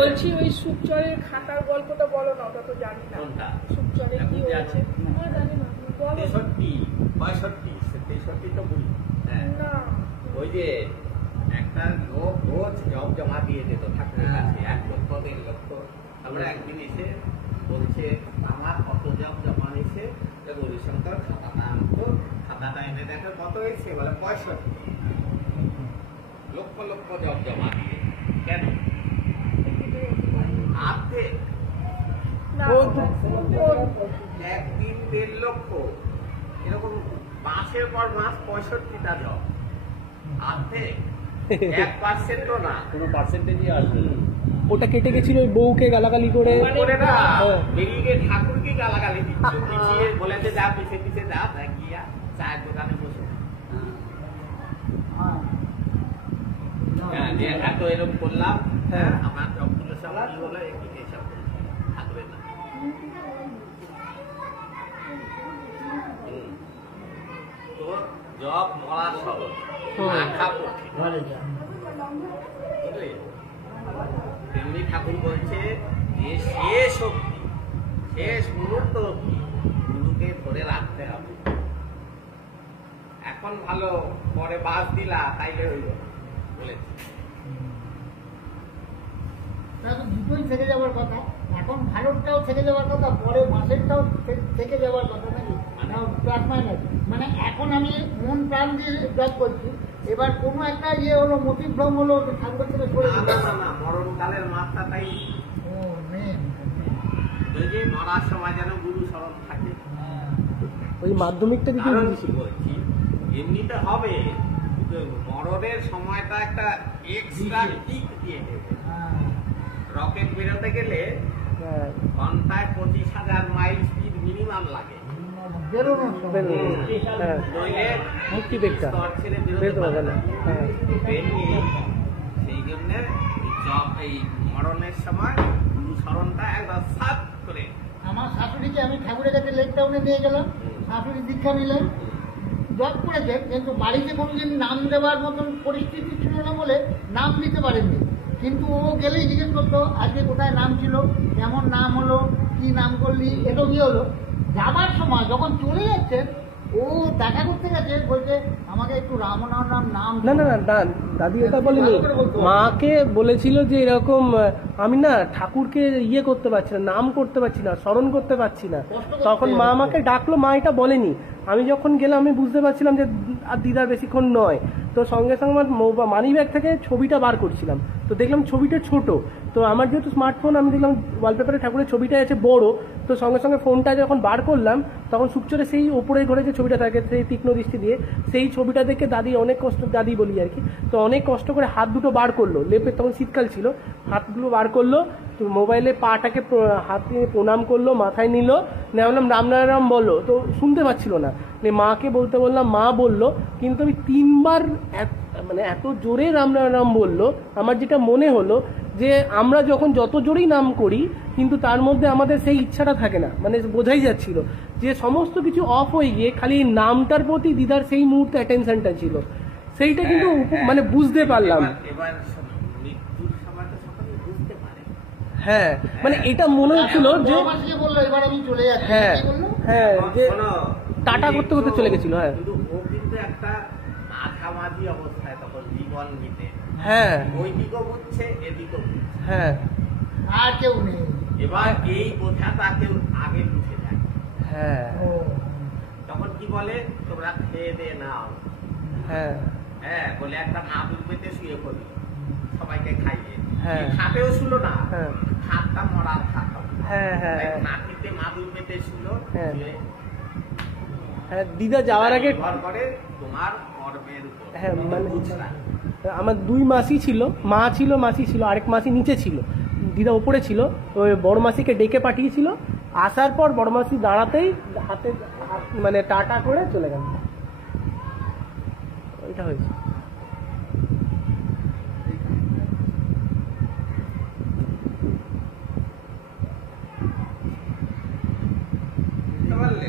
বলছি ওই সুপচরের খাতার গল্পটা বলো না, ওটা তো জানি না। কোনটা? সুপচরে কি এখন হয়েছে আমার জানি না, তুমি বলো। 63, 65 তো বলি। হ্যাঁ, না ওই যে একটা লোক রোজ জব জমা দিয়ে যেত ঠাকুরের কাছে, 1 লক্ষ 1.5 লক্ষ। আমরা একদিন এসে বলছে আমার কত জব জমা হয়েছে, গৌরীশঙ্কর খাতাটা আনতো, খাতাটা এনে দেখে কত হয়েছে, বলে 65। লক্ষ লক্ষ জব জমা দিয়ে কেন? আর্ধে না ও একদিন 1.5 লক্ষ, এরকম মাসের পর মাস 65টা জব, আর্ধে 1%ও না। কোনো পার্সেন্টেজই আসবে না। ওটা কেটে গেছিল ওই বউকে গালাগালি করে। করে না, হ্যাঁ। বেরিয়ে গিয়ে ঠাকুরকে গালাগালি দিচ্ছ, পিছিয়ে বলেছে যা পিছে পিছে যা গিয়া চায়ের দোকানে বসে। হ্যাঁ, যে এত এরকম করলাম, হ্যাঁ, আমার সবগুলো সব কি হলো, এইসব ঠাকুরের না। তো জব মরা সহজ, রাখা কঠিন। বুঝলি? তেমনি ঠাকুর বলছে যে শেষ অবধি, শেষ মুহূর্ত অবধি গুরুকে ধরে রাখতে হবে। এখন ভালো, পরে বাস দিলা তাইলে হইল বলেছে। এখন দুটোই থেকে যাওয়ার কথা, এখন ভালোটাও থেকে যাওয়ার কথা, পরে মাসেরটাও থেকে যাওয়ার কথা নাকি, প্লাস মাইনাস। মানে এখন আমি মন প্রাণ দিয়ে জব করছি, এবার কোনো একটা ইয়ে হলো, মতিভ্রম হলো, ঠাকুর থেকে সরে না না না না, মরণকালের মাত্রাটাই ও মেন। ওই যে মরার সময় যেন গুরু স্মরণ থাকে। ওই মাধ্যমিকটা দিতে কারণ বুঝেছি। কি বলছি, এমনিতে হবে, কিন্তু মরণের সময়টা একটা এক্সট্রা টিক দিয়ে দেবে। রকেট বেরোতে গেলে হ্যাঁ, ঘন্টায় 25,000 মাইল স্পিড মিনিমাম লাগে। বেরোনোর সময়। হ্যাঁ, নইলে মুক্তি দেখতে স্তর ছেড়ে বেরোতে বেরোতে পারবে পারে না। না। হ্যাঁ, বেরিয়ে সেই জন্য এই মরণের সময় গুরু স্মরণটা একবার সাত করে। আমার শাশুড়িকে আমি ঠাকুরের কাছে লেক টাউনে নিয়ে গেলাম, শাশুড়ি দীক্ষা নিলেন, জব করেছেন, কিন্তু বাড়িতে কোনোদিন নাম দেওয়ার মতন পরিস্থিতি ছিল না বলে নাম দিতে পারেননি। কিন্তু ও গেলেই জিজ্ঞেস করতো আজকে কোথায় নাম ছিল, কেমন নাম হলো, কি নাম করলি, এটা কি হলো। যাবার সময় যখন চলে যাচ্ছেন, ও দেখা করতে গেছে, বলছে আমাকে একটু রামনার নাম। না না না না, দাদি ওটা বলেনি, মাকে বলেছিল যে এরকম আমি না ঠাকুরকে ইয়ে করতে পারছি না, নাম করতে পারছি না, স্মরণ করতে পারছি না। তখন মা আমাকে ডাকলো, মা এটা বলেনি। আমি যখন গেলাম আমি বুঝতে পারছিলাম যে আর দিদার বেশিক্ষণ নয়। তো সঙ্গে সঙ্গে আমার মানি ব্যাগ থেকে ছবিটা বার করছিলাম, তো দেখলাম ছবিটা ছোট। তো আমার যেহেতু স্মার্টফোন, আমি দেখলাম ওয়ালপেপারে ঠাকুরের ছবিটা আছে বড়। তো সঙ্গে সঙ্গে ফোনটা যখন বার করলাম, তখন সুপচরে সেই ওপরের ঘরে যে ছবিটা থাকে, সেই তীক্ষ্ণ দৃষ্টি দিয়ে সেই ছবিটা দেখে দাদি অনেক কষ্ট, দাদি বলি আর কি, তো অনেক কষ্ট করে হাত দুটো বার করলো, লেপে তখন শীতকাল ছিল, হাতগুলো বার করলো, তো মোবাইলে পাটাকে হাত দিয়ে প্রণাম করলো, মাথায় নিল, বললাম রাম রাম বলো, তো শুনতে পাচ্ছিল না। মাকে বলতে বললাম, মা বললো, কিন্তু আমি 3 বার মানে এত জোরে রাম রাম বললো, আমার যেটা মনে হলো যে আমরা যখন যত জোরেই নাম করি, কিন্তু তার মধ্যে আমাদের সেই ইচ্ছাটা থাকে না, মানে বোঝাই যাচ্ছিল যে সমস্ত কিছু অফ হয়ে গিয়ে খালি নামটার প্রতি দিদার সেই মুহূর্তে অ্যাটেনশনটা ছিল, সেইটা কিন্তু মানে বুঝতে পারলাম। এবার মৃত্যুর সময় তো সকলে বুঝতে পারে। হ্যাঁ, মানে এটা মনে হচ্ছিল যে বললো এবার আমি চলে যাচ্ছি, হ্যাঁ কি বললো? হ্যাঁ, যে শোনো, টাটা করতে করতে চলে গেছিল। হ্যাঁ, কিন্তু ও কিন্তু একটা মাঝামাঝি অবস্থায় তখন জীবন নিতে, হ্যাঁ, ওই দিকও বুঝছে, এদিকও বুঝছে। হ্যাঁ, আর কেউ নেই। এবার এই বোঝাটা কেউ আগে বুঝে যায়, হ্যাঁ, ও তখন কি বলে, তোমরা খেয়ে দিয়ে নাও। হ্যাঁ, হ্যাঁ, বলে একটা মাদুর পেতে শুয়ে পড়ি, সবাইকে খাইয়ে। হ্যাঁ। খাটেও শুলো না, হ্যাঁ। খাটটা মরার খাট। হ্যাঁ, হ্যাঁ, মাটিতে মাদুর পেতে শুলো, হ্যাঁ। শুয়ে হ্যাঁ, দিদা যাওয়ার আগে নির্ভর করে তোমার কর্মের উপর। হ্যাঁ, মানে বুঝলা? আমার 2 মাসি ছিল, মা ছিল, মাসি ছিল, আরেক মাসি নিচে ছিল, দিদা ওপরে ছিল। ওই বড় মাসিকে ডেকে পাঠিয়েছিল, আসার পর বড় মাসি দাঁড়াতেই হাতে মানে টাটা করে চলে গেল, ওইটা হয়েছে। বুঝতে পারলে?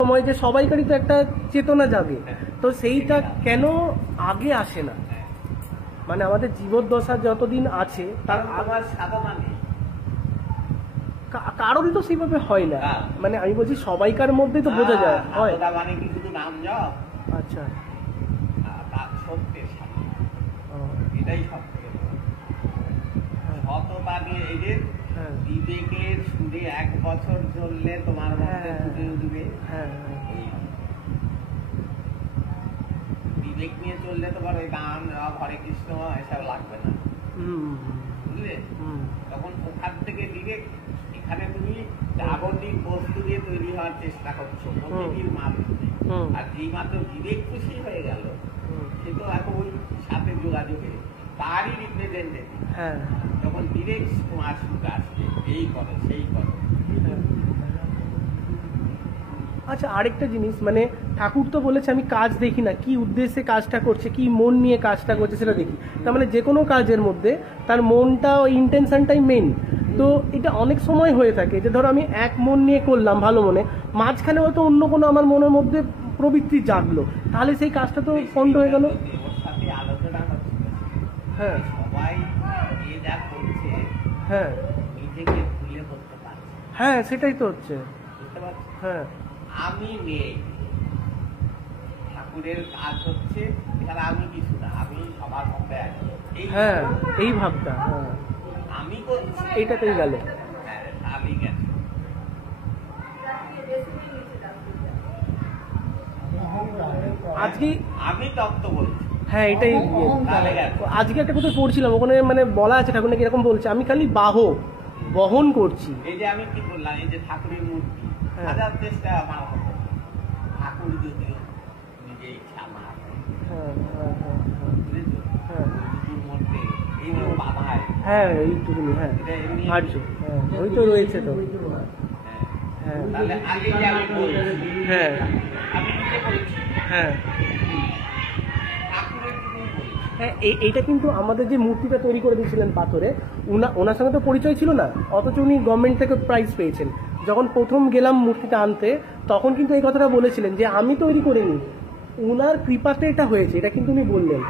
সময় যে সবাইকারই তো একটা চেতনা জাগে, তো সেইটা কেন আগে আসে না? মানে আমাদের জীবদ্দশা যতদিন আছে তার কারণ আমার সাধনা নেই। কারোরই তো সেইভাবে হয় না। হ্যাঁ। মানে আমি বলছি সবাইকার মধ্যে তো বোঝা যায় হয়। সাধনা মানে কি শুধু নাম জপ? আচ্ছা, তার সত্যের সাথে, ও, এটাই সব থেকে বড়। হ্যাঁ, সততা নিয়ে এই যে হ্যাঁ, বিবেকের সুরে 1 বছর চললে তোমার মধ্যে হ্যাঁ। ফুটে উঠবে। হ্যাঁ, এই বিবেক নিয়ে চললে তোমার ওই নাম জপ, হরে কৃষ্ণ এসব লাগবে না, হুম, বুঝলে? হুম, তখন ওখান থেকে বিবেক, এখানে তুমি জাগতিক বস্তু দিয়ে তৈরি হওয়ার চেষ্টা করছো প্রকৃতির মাধ্যমে, হুম। আর যেই মাত্র বিবেক খুশি হয়ে গেল, হুম। সে তো এখন ওই সাথে যোগাযোগে তারই রিপ্রেজেন্টেটিভ। হ্যাঁ যখন ডিরেক্ট তোমার সুখ আসবে, এই করো সেই করো। আচ্ছা, আরেকটা জিনিস, মানে ঠাকুর তো বলেছে আমি কাজ দেখি না, কি উদ্দেশ্যে কাজটা করছে, কি মন নিয়ে কাজটা করছে সেটা দেখি। তার মানে যে কোনো কাজের মধ্যে তার মনটা, ইন্টেনশনটাই মেন। তো এটা অনেক সময় হয়ে থাকে যে ধরো আমি এক মন নিয়ে করলাম ভালো মনে, মাঝখানে হয়তো অন্য কোনো আমার মনের মধ্যে প্রবৃত্তি জাগলো, তাহলে সেই কাজটা তো পণ্ড হয়ে গেল। ওর সাথে আলোচনা হচ্ছিল, হ্যাঁ সবাই যে যা করছে হ্যাঁ নিজেকে ভুলে করতে পারছে, হ্যাঁ সেটাই তো হচ্ছে। বুঝতে পারছি। হ্যাঁ আমি নেই, ঠাকুরের কাজ হচ্ছে এখানে, আমি কিছু না, আমি সবার মধ্যে আছি। হ্যাঁ এই ভাবটা, হ্যাঁ আমি করছি, এইটাতেই গেল। হ্যাঁ, আমি গেছি। আজকে আমি তত্ত্ব বলছি। হ্যাঁ এটাই তাহলে গেছে। আজকে একটা কোথায় পড়ছিলাম, ওখানে মানে বলা আছে ঠাকুর নাকি এরকম বলছে, আমি খালি বাহক বহন করছি। এই যে আমি কি বললাম, এই যে ঠাকুরের মূর্তি, হ্যাঁ। হাজার চেষ্টা আমার হতো, ঠাকুর যদিও নিজে ইচ্ছা না হয়, হ্যাঁ হ্যাঁ হ্যাঁ বুঝেছো? হ্যাঁ মূর্তির মধ্যে এই যে বাধায়, হ্যাঁ এইটুকুনি, হ্যাঁ এটা এমনি আর্য, হ্যাঁ ওই তো রয়েছে তো। হ্যাঁ। হ্যাঁ তাহলে আগে যে আমি বলছি, হ্যাঁ আমি নিজে বলছি, হ্যাঁ ঠাকুরের জিনিস বলছি। হ্যাঁ এইটা কিন্তু আমাদের যে মূর্তিটা তৈরি করে দিয়েছিলেন পাথরে, ওনার সঙ্গে তো পরিচয় ছিল না, অথচ উনি গভর্নমেন্ট থেকে প্রাইজ পেয়েছেন। যখন প্রথম গেলাম মূর্তিটা আনতে, তখন কিন্তু এই কথাটা বলেছিলেন যে আমি তৈরি করিনি, উনার কৃপাতে এটা হয়েছে, এটা কিন্তু উনি বললেন।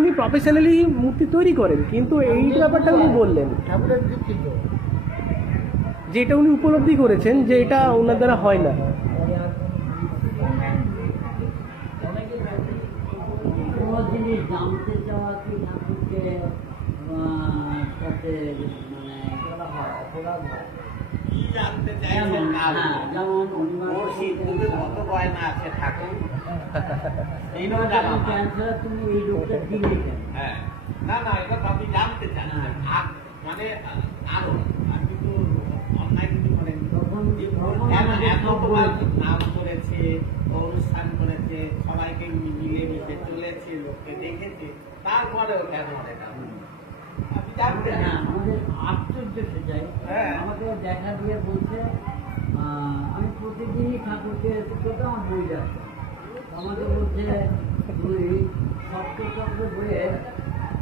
উনি প্রফেশনালি মূর্তি তৈরি করেন, কিন্তু এই ব্যাপারটা উনি বললেন ঠাকুরের দীক্ষিত। যেটা উনি উপলব্ধি করেছেন যে এটা ওনার দ্বারা হয় না। কোনো জিনিস জানতে চাওয়া কি ঠাকুরকে সাথে মানে করা হয়, অপরাধ হয়। কি জানতে চাইছেন যেমন না হ্যাঁ, যেমন ওর সিদ্ধুকে কত গয়না আছে ঠাকুর, এইটাও জানা না। ক্যান্সার, তুমি এই রোগটা দিলে কেন? হ্যাঁ, না না, এটা তো আপনি জানতে চান। মানে আরো আর কিন্তু অন্যায় কিছু করেন, তখন এত তোমার নাম করেছে, অনুষ্ঠান করেছে, সবাইকে মিলে মিশে চলেছে, লোককে দেখেছে, তারপরেও কেন এটা আপনি জানতে হ্যাঁ, চান। আমাদের আশ্চর্য সেটাই। হ্যাঁ। আমাকে দেখা দিয়ে বলছে আমি প্রতিদিনই ঠাকুরকে করতে আমার বই যাচ্ছে, আমাকে বলছে তুই সপ্তচক্র বইয়ে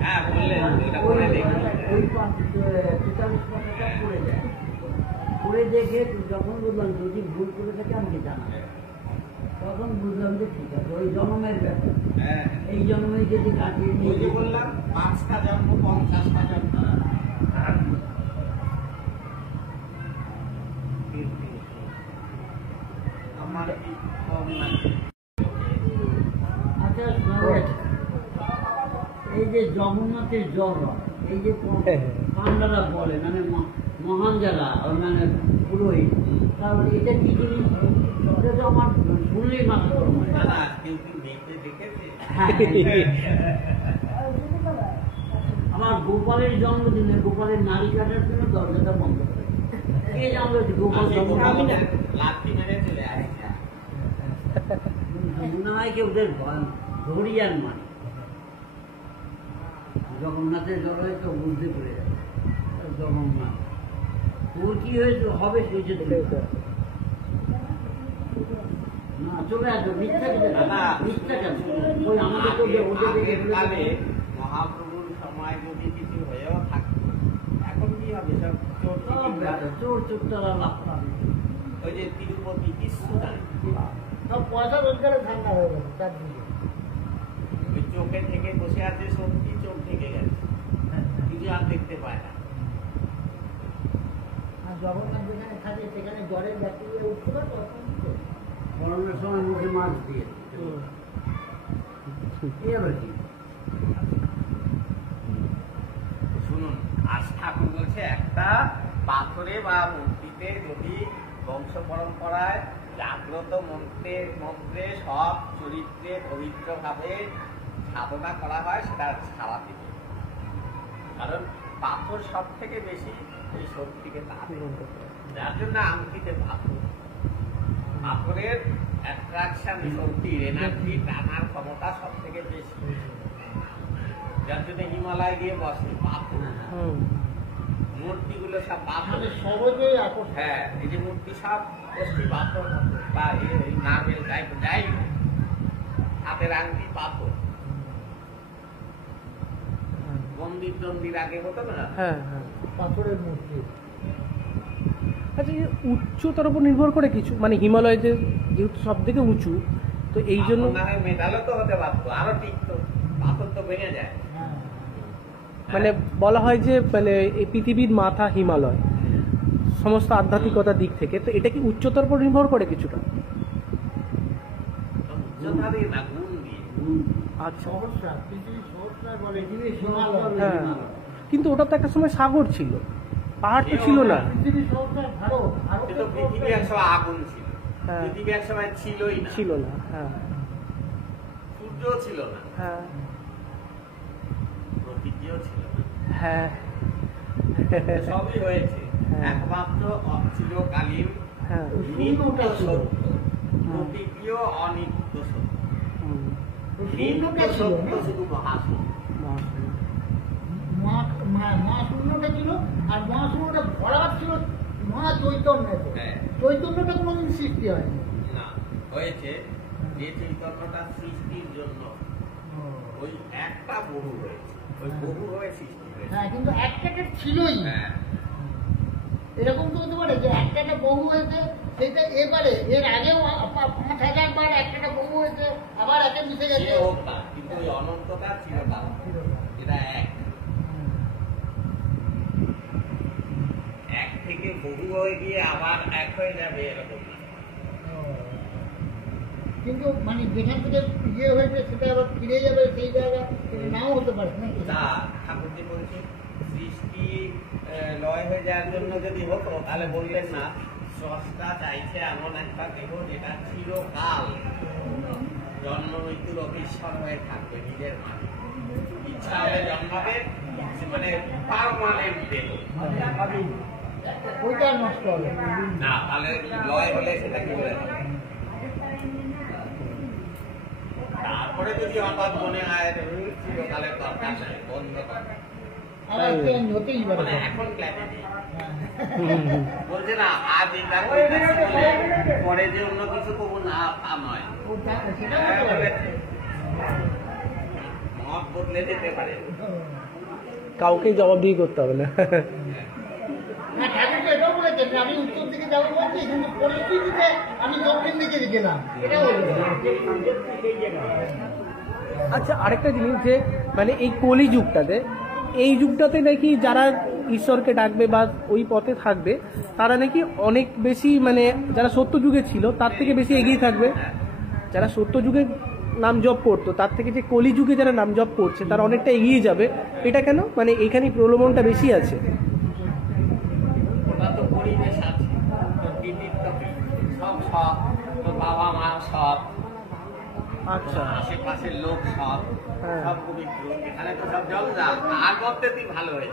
হ্যাঁ বললেন, এটা করে দেখুন। ওই 45 পাতাটা পড়ে যায়, পড়ে দেখে যখন বললাম যদি ভুল করে থাকে আমাকে জানাবে, তখন বুঝলাম যে ঠিক আছে ওই জন্মের ব্যাপার, হ্যাঁ, এই জন্মে যদি কাটিয়ে ওই নিয়ে যে বললাম 5টা জন্ম 50টা জন্ম। আমার কি কম নাকি? আচ্ছা শোনো, এই যে জগন্নাথের জ্বর হয়, এই যে পান্ডারা বলে মানে মহান যারা মানে পুরোহিত, তাহলে এটা কি জিনিস? এটা তো আমার শুনলেই মাথা গরম হয়। না না, কেউ কি দেখতে দেখেছে? আমার গোপালের জন্মদিনে গোপালের নারী কাটার জন্য দরজাটা বন্ধ করে কে জানলো যে গোপাল আমি জন্ম গোপালকে লাথি মেরে চলে আসছে। মনে হয় কি ওদের ধরিয়ার মানে জগন্নাথের জ্বর হয়তো বুঝতে পেরে যাবে জগন্নাথ তোর কি হয়েছে হবে সেই যে না চলে আসবে মিথ্যা কেন না, না, মিথ্যা কেন ওই আমাদের তো ওদের দেখে আগের কালে মহাপ্রভুর সময় যদি কিছু হয়েও থাকতো, এখন কি হবে? সব চোর চিটিংবাজ। চোর চোরটারা লাভ পাবে ওই যে তিরুপতি কিছু নাই, সব পয়সা রোজগারে ঠান্ডা হয়ে গেছে তার দিকে। ওই চোখে থেকে বসে আছে সত্যি, চোখ থেকে গেছে, কিছু আর দেখতে পায় না। আর জগন্নাথ যেখানে থাকে সেখানে জ্বরের ব্যাকটেরিয়া উঠতে পারে, তখন তো গরমের সময় মুখে মাছ দিয়ে এই আবার কি শুনুন, আজ ঠাকুর বলছে একটা পাথরে বা মূর্তিতে যদি বংশ পরম্পরায় জাগ্রত মন্ত্রে সব চরিত্রে পবিত্রভাবে সাধনা করা হয়, সেটা ছাড়া দিবে। কারণ পাথর সব থেকে বেশি এই শক্তিকে টানে, যার জন্য আংটিতে পাথরের অ্যাট্রাকশন, শক্তির এনার্জি টানার ক্ষমতা সব থেকে বেশি। যার জন্য হিমালয় গিয়ে বসে পাথর। হুম। মূর্তিগুলো সব পাথর। মানে সহজেই আকর্ষণ। হ্যাঁ, এই যে মূর্তি সব অস্থি পাথর বা এই নারকেল টাইপ যাই হোক, হাতের আংটি পাথর। মন্দির টন্দির আগে হতো না, হ্যাঁ হ্যাঁ। পাথরের মূর্তি। আচ্ছা, এই উচ্চতার উপর নির্ভর করে কিছু, মানে হিমালয় যেহেতু সব থেকে উঁচু, তো এই জন্য এখন না হয় মেটালও তো হতে পারতো, আরো টিকতো, পাথর তো ভেঙে যায়। হ্যাঁ। মানে বলা হয় যে মানে এই পৃথিবীর মাথা হিমালয় সমস্ত আধ্যাত্মিকতার দিক থেকে, তো এটা কি উচ্চতার উপর নির্ভর করে কিছুটা? উচ্চতা দিয়ে না, গুণ দিয়ে। আচ্ছা। সহস্রা, পৃথিবীর সহস্রা বলে পৃথিবীর হিমালয়। সহস্র হ্যাঁ, হিমালয়। কিন্তু ওটা তো একটা সময় সাগর ছিল, পাহাড় তো ছিল না। পৃথিবীর সহস্রা ভারত, কিন্তু পৃথিবী একসময় আগুন ছিল, হ্যাঁ। পৃথিবী একসময় ছিলই না, ছিল না। হ্যাঁ সূর্যও ছিল না, হ্যাঁ প্রকৃতিও ছিল না, হ্যাঁ সবই হয়েছে। হ্যাঁ। একমাত্র চিরকালীন হ্যাঁ। নিত্য সত্য, প্রকৃতিও অনিত্য সত্য, হুম। নিত্য শূন্যটা ছিল সত্য না? শুধু মহাসত্য। মহাশূন্যটা ছিল, আর মহাশূন্যটা ভরা ছিল মহা চৈতন্যতে। হ্যাঁ। চৈতন্যটা কোনোদিন সৃষ্টি হয়নি। না, হয়েছে যে চৈতন্যটা সৃষ্টির জন্য ওই একটা বহু হয়েছে, ওই বহু হয়ে সৃষ্টি হয়েছে। হ্যাঁ, কিন্তু একটা ছিলই। হ্যাঁ, এরকম তো হতে পারে যে একটা বহু হয়েছে, সেটা এবারে এর আগেও 5,000 বার একটা বহু হয়েছে, আবার একে মিশে সে গেছে। হোক না, কিন্তু ওই অনন্তটা চিরকাল, এটা এক থেকে বহু হয়ে গিয়ে আবার এক হয়ে যাবে এরকম না। কিন্তু মানে যেখান থেকে ইয়ে হয়েছে সেটা আবার ফিরে যাবে সেই জায়গা, সেটা নাও হতে পারে নাকি? তা ঠাকুরজি বলছে সৃষ্টি লয় হয়ে যাওয়ার জন্য যদি হতো তাহলে বললেন না স্রষ্টা চাইছে এমন একটা দেহ যেটা চিরকাল জন্ম মৃত্যুর অবিস্মর হয়ে থাকবে নিজের মানে, ইচ্ছা হলে জন্মাবে, মানে পার্মানেন্ট দেহ। ওইটা নষ্ট হবে। না, তাহলে লয় হলে সেটা কি হয়ে যাবে? তারপরে যদি হঠাৎ মনে হয় চিরকালের দরকার নাই, বন্ধ কর, আবার চেঞ্জ হতেই পারে। মানে এখন ক্ল্যাপে নেই। হুম, হুম। বলছে না আজ এটা করতেছি বলে পরে যে অন্য কিছু করবো না, তা নয়। সেটাও হ্যাঁ, হতে পারে। বলেছে। মত বদলে যেতে পারে। কাউকেই জবাবদিহি করতে হবে না। না, ঠাকুর তো এটাও বলেছেন যে আমি উত্তর দিকে যাবো বলছি, কিন্তু পরিস্থিতিতে আমি দক্ষিণ দিকে গেলাম, এটাও বলেছেন। আচ্ছা, আরেকটা জিনিস যে মানে এই কলি যুগটাতে, এই যুগটাতে নাকি যারা ঈশ্বরকে ডাকবে বা ওই পথে থাকবে তারা নাকি অনেক বেশি, মানে যারা সত্য যুগে ছিল তার থেকে বেশি এগিয়ে থাকবে। যারা সত্য যুগে নাম জপ করতো তার থেকে যে কলি যুগে যারা নাম জপ করছে তারা অনেকটা এগিয়ে যাবে। এটা কেন? মানে এখানে প্রলোভনটা বেশি আছে। ওটা তো পরিবেশ আছে, তো দিদির তো সব সৎ, তো বাবা মা সৎ, আচ্ছা। আশেপাশের লোক সৎ, হ্যাঁ। সব পবিত্র, এখানে তো সব জল যান, তার মধ্যে তুই ভালো হয়েছে।